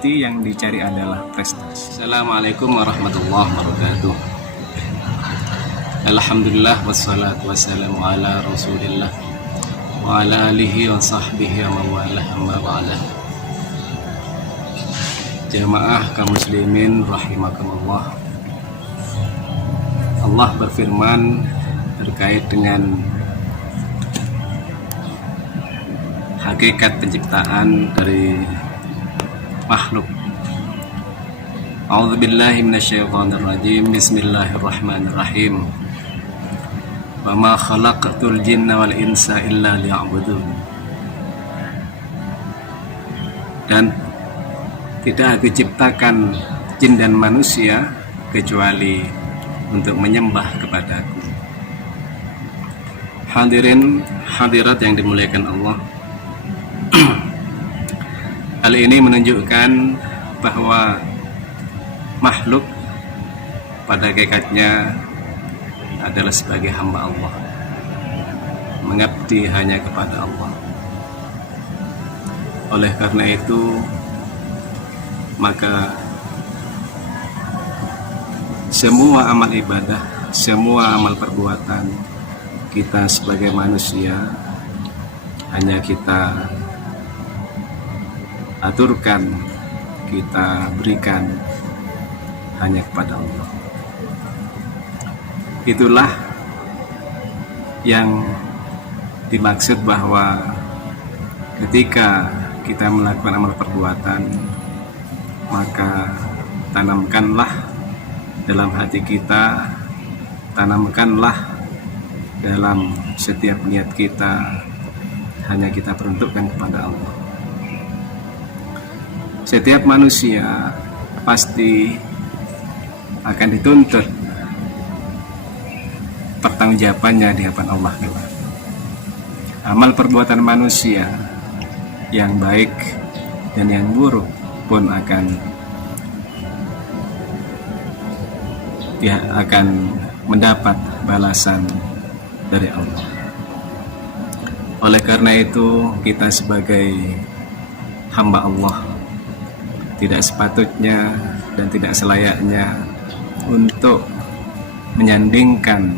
pasti yang dicari adalah prestasi. Assalamualaikum warahmatullahi wabarakatuh. Alhamdulillah wassalatu wassalamu ala rasulillah wa ala alihi wa sahbihi wa mawalah amma ba'da. Jamaah kaum muslimin rahimakumullah. Allah berfirman terkait dengan hakikat penciptaan dari makhluk. A'udzubillahi minasyaitonirrajim. Bismillahirrahmanirrahim. Wa ma khalaqtul jinna wal insa illa liya'budun. Dan tidak aku ciptakan jin dan manusia kecuali untuk menyembah kepadaku. Hadirin hadirat yang dimuliakan Allah, hal ini menunjukkan bahwa makhluk pada hakikatnya adalah sebagai hamba Allah, mengabdi hanya kepada Allah. Oleh karena itu, maka semua amal ibadah, semua amal perbuatan kita sebagai manusia hanya kita aturkan, kita berikan hanya kepada Allah. Itulah yang dimaksud bahwa ketika kita melakukan amal perbuatan, maka tanamkanlah dalam hati kita, tanamkanlah dalam setiap niat kita, hanya kita peruntukkan kepada Allah. Setiap manusia pasti akan dituntut pertanggungjawabannya di hadapan Allah kelak. Amal perbuatan manusia yang baik dan yang buruk pun akan mendapat balasan dari Allah. Oleh karena itu, kita sebagai hamba Allah tidak sepatutnya dan tidak selayaknya untuk menyandingkan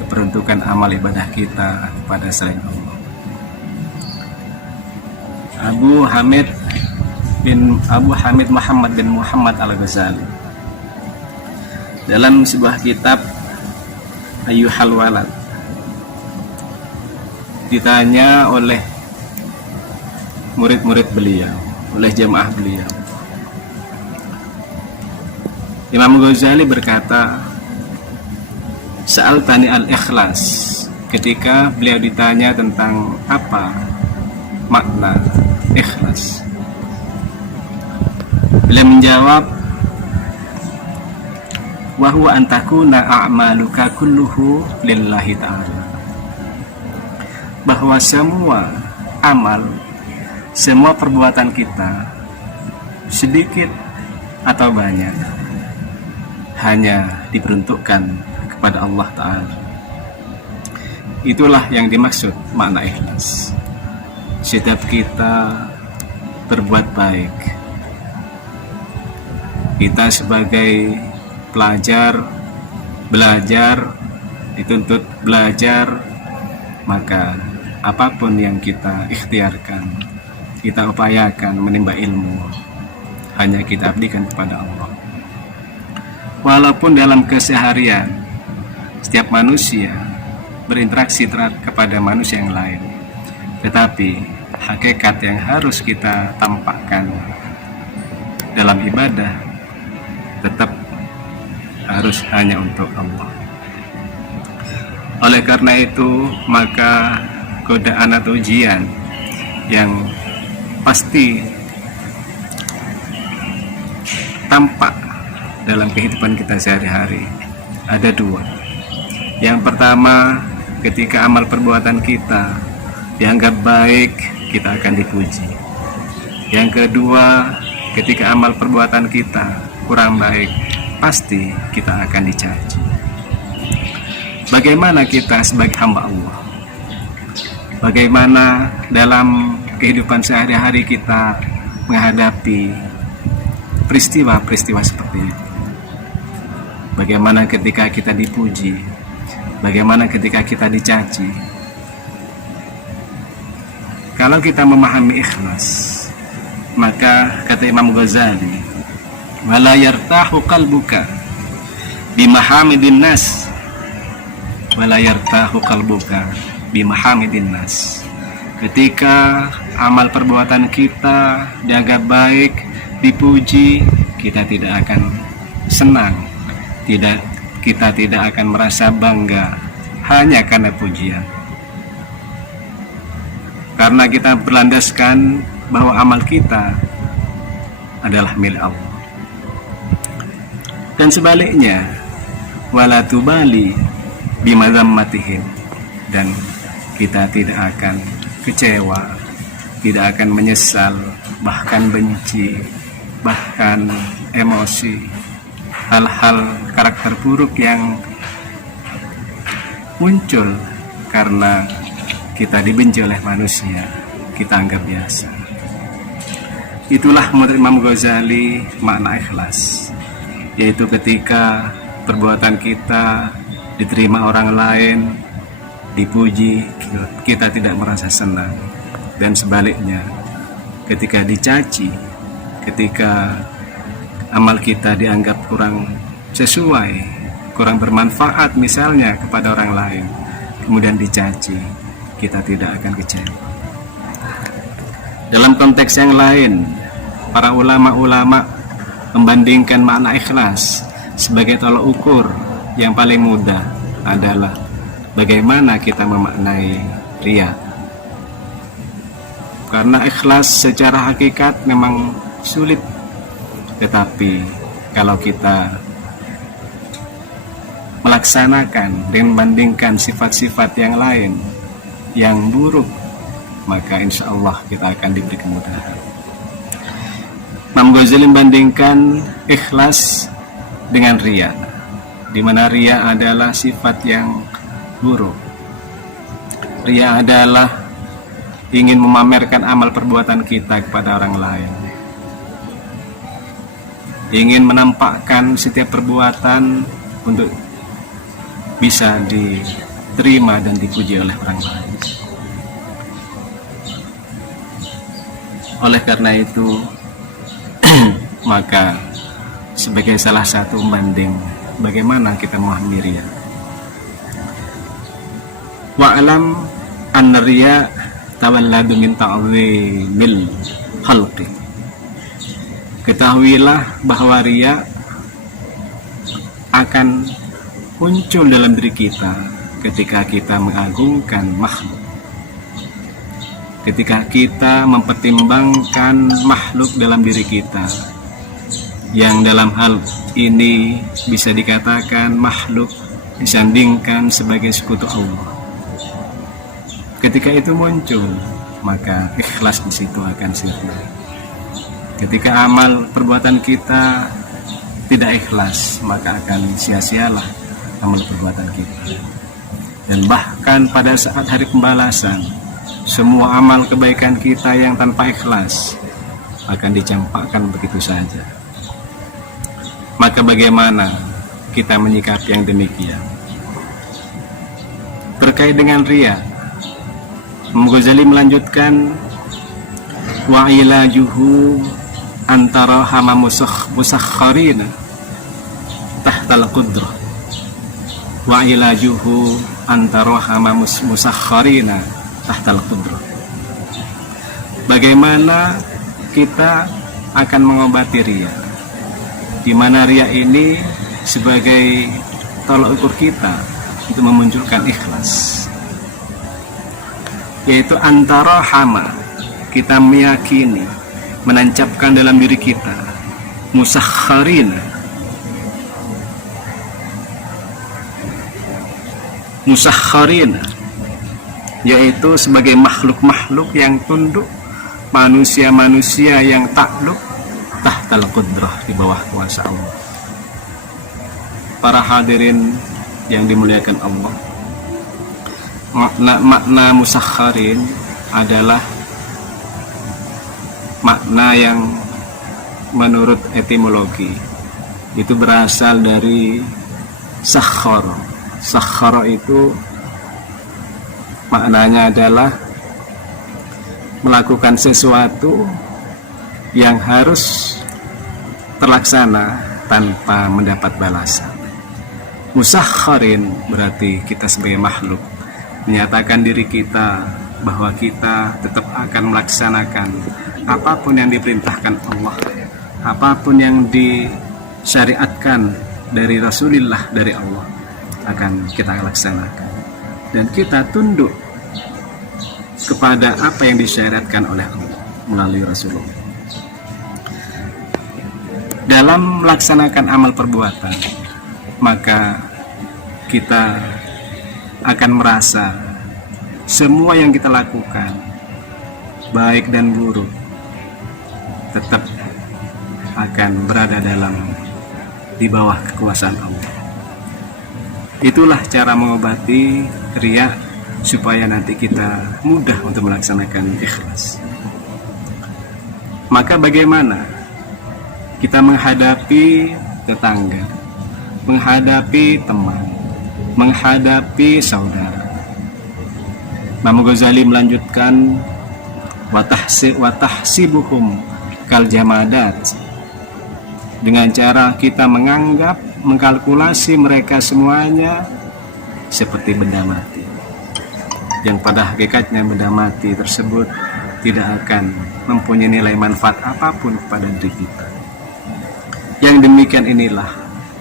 keperuntukan amal ibadah kita kepada selain Allah. Abu Hamid Muhammad bin Muhammad Al-Ghazali dalam sebuah kitab Ayyuhal Walad ditanya oleh murid-murid beliau, oleh jemaah beliau. Imam Ghazali berkata, Sa'altani al-ikhlas, ketika beliau ditanya tentang apa makna ikhlas. Beliau menjawab, wa huwa an takuna a'maluka kulluhu lillahi ta'ala. Bahwa semua amal, semua perbuatan kita, sedikit atau banyak, hanya diperuntukkan kepada Allah Ta'ala. Itulah yang dimaksud makna ikhlas. Setiap kita berbuat baik, kita sebagai belajar, dituntut belajar, maka apapun yang kita ikhtiarkan, kita upayakan menimba ilmu, hanya kita abdikan kepada Allah. Walaupun dalam keseharian setiap manusia berinteraksi kepada manusia yang lain, tetapi hakikat yang harus kita tampakkan dalam ibadah tetap harus hanya untuk Allah. Oleh karena itu, maka godaan atau ujian yang pasti tampak dalam kehidupan kita sehari-hari ada dua. Yang pertama, ketika amal perbuatan kita dianggap baik, kita akan dipuji. Yang kedua, ketika amal perbuatan kita kurang baik, pasti kita akan dicaci. Bagaimana kita sebagai hamba Allah? Bagaimana dalam kehidupan sehari-hari kita menghadapi peristiwa-peristiwa seperti itu. Bagaimana ketika kita dipuji, bagaimana ketika kita dicaci. Kalau kita memahami ikhlas, maka kata Imam Ghazali, wala yartahu qalbuka bimahamidin nas, wala yartahu qalbuka bimahamidin nas. Ketika amal perbuatan kita dianggap baik, dipuji, kita tidak akan senang, kita tidak akan merasa bangga hanya karena pujian. Karena kita berlandaskan bahwa amal kita adalah milik Allah. Dan sebaliknya, wala tubali bimadammatihim, dan kita tidak akan kecewa, tidak akan menyesal, bahkan benci, bahkan emosi, hal-hal karakter buruk yang muncul karena kita dibenci oleh manusia, kita anggap biasa. Itulah menurut Imam Ghazali makna ikhlas, yaitu ketika perbuatan kita diterima orang lain, dipuji, kita tidak merasa senang. Dan sebaliknya, ketika dicaci, ketika amal kita dianggap kurang sesuai, kurang bermanfaat misalnya kepada orang lain, kemudian dicaci, kita tidak akan kecewa. Dalam konteks yang lain, para ulama-ulama membandingkan makna ikhlas sebagai tolak ukur yang paling mudah adalah bagaimana kita memaknai riya. Karena ikhlas secara hakikat memang sulit, tetapi kalau kita melaksanakan dan membandingkan sifat-sifat yang lain yang buruk, maka insya Allah kita akan diberi kemudahan. Imam Ghazali membandingkan ikhlas dengan riya, di mana riya adalah sifat yang buruk. Riya adalah ingin memamerkan amal perbuatan kita kepada orang lain, ingin menampakkan setiap perbuatan untuk bisa diterima dan dipuji oleh orang lain. Oleh karena itu, maka sebagai salah satu pembanding bagaimana kita memahami riya, wa'lam anna riya tawalladu min ta'zimil khalqi. Ketahuilah bahwa riya akan muncul dalam diri kita ketika kita mengagungkan makhluk, ketika kita mempertimbangkan makhluk dalam diri kita, yang dalam hal ini bisa dikatakan makhluk disandingkan sebagai sekutu Allah. Ketika itu muncul, maka ikhlas di situ akan sirna. Ketika amal perbuatan kita tidak ikhlas, maka akan sia-sialah amal perbuatan kita. Dan bahkan pada saat hari pembalasan, semua amal kebaikan kita yang tanpa ikhlas akan dicampakkan begitu saja. Maka bagaimana kita menyikapi yang demikian? Terkait dengan riya, Imam Ghazali melanjutkan, wa ilajuhu antara hama musakharina tahtal qudrah, wa ilajuhu antara hama musakharina tahtal qudrah. Bagaimana kita akan mengobati riya, di mana riya ini sebagai tolak ukur kita untuk memunculkan ikhlas, yaitu antara hama, kita meyakini, menancapkan dalam diri kita, musakharina, yaitu sebagai makhluk-makhluk yang tunduk, manusia-manusia yang takluk tahtal qudrah, di bawah kuasa Allah. Para hadirin yang dimuliakan Allah, makna musakharin adalah makna yang menurut etimologi itu berasal dari sakhar. Sakhar itu maknanya adalah melakukan sesuatu yang harus terlaksana tanpa mendapat balasan. Musakharin berarti kita sebagai makhluk menyatakan diri kita bahwa kita tetap akan melaksanakan apapun yang diperintahkan Allah, apapun yang disyariatkan dari Rasulullah, dari Allah, akan kita laksanakan, dan kita tunduk kepada apa yang disyariatkan oleh Allah melalui Rasulullah. Dalam melaksanakan amal perbuatan, maka kita akan merasa semua yang kita lakukan, baik dan buruk, tetap akan berada di bawah kekuasaan Allah. Itulah cara mengobati riya, supaya nanti kita mudah untuk melaksanakan ikhlas. Maka bagaimana kita menghadapi tetangga, menghadapi teman, menghadapi saudara? Imam Ghazali melanjutkan, watahsibuhum kal jamadat, dengan cara kita menganggap, mengkalkulasi mereka semuanya seperti benda mati, yang pada hakikatnya benda mati tersebut tidak akan mempunyai nilai manfaat apapun kepada diri kita. Yang demikian inilah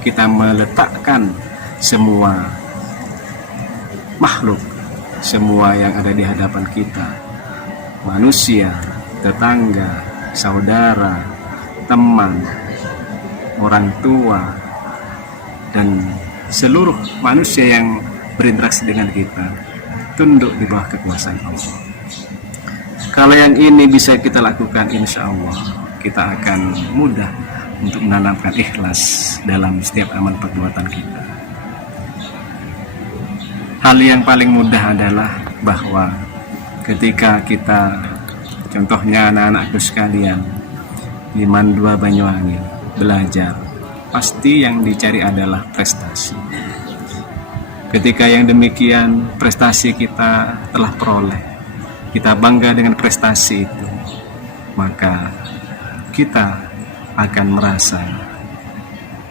kita meletakkan semua makhluk, semua yang ada di hadapan kita, manusia, tetangga, saudara, teman, orang tua, dan seluruh manusia yang berinteraksi dengan kita, tunduk di bawah kekuasaan Allah. Kalau yang ini bisa kita lakukan, insya Allah kita akan mudah untuk menanamkan ikhlas dalam setiap amal perbuatan kita. Hal yang paling mudah adalah bahwa ketika kita, contohnya anak-anakku sekalian di Mandua Banyuwangi belajar, pasti yang dicari adalah prestasi. Ketika yang demikian prestasi kita telah peroleh, kita bangga dengan prestasi itu, maka kita akan merasa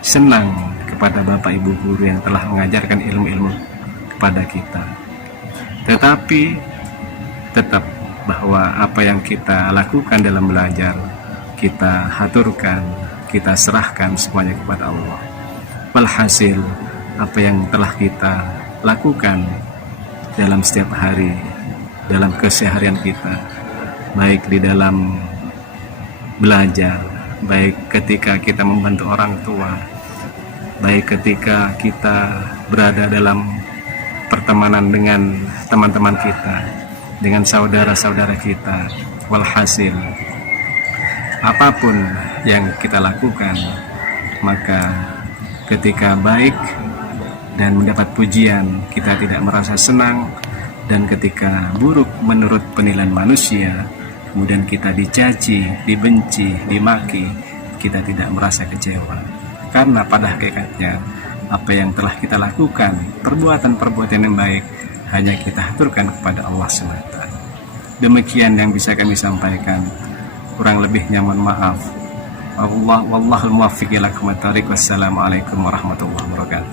senang kepada Bapak Ibu guru yang telah mengajarkan ilmu-ilmu kepada kita. Tetapi tetap bahwa apa yang kita lakukan dalam belajar, kita haturkan, kita serahkan semuanya kepada Allah. Walhasil, apa yang telah kita lakukan dalam setiap hari, dalam keseharian kita, baik di dalam belajar, baik ketika kita membantu orang tua, baik ketika kita berada dalam pertemanan dengan teman-teman kita, dengan saudara-saudara kita, walhasil apapun yang kita lakukan, maka ketika baik dan mendapat pujian, kita tidak merasa senang, dan ketika buruk menurut penilaian manusia, kemudian kita dicaci, dibenci, dimaki, kita tidak merasa kecewa, karena pada hakikatnya apa yang telah kita lakukan, perbuatan-perbuatan yang baik, hanya kita aturkan kepada Allah SWT. Demikian yang bisa kami sampaikan. Kurang lebihnya mohon maaf. Wallahul muwaffiq ila aqwamit thoriq. Wassalamualaikum warahmatullahi wabarakatuh.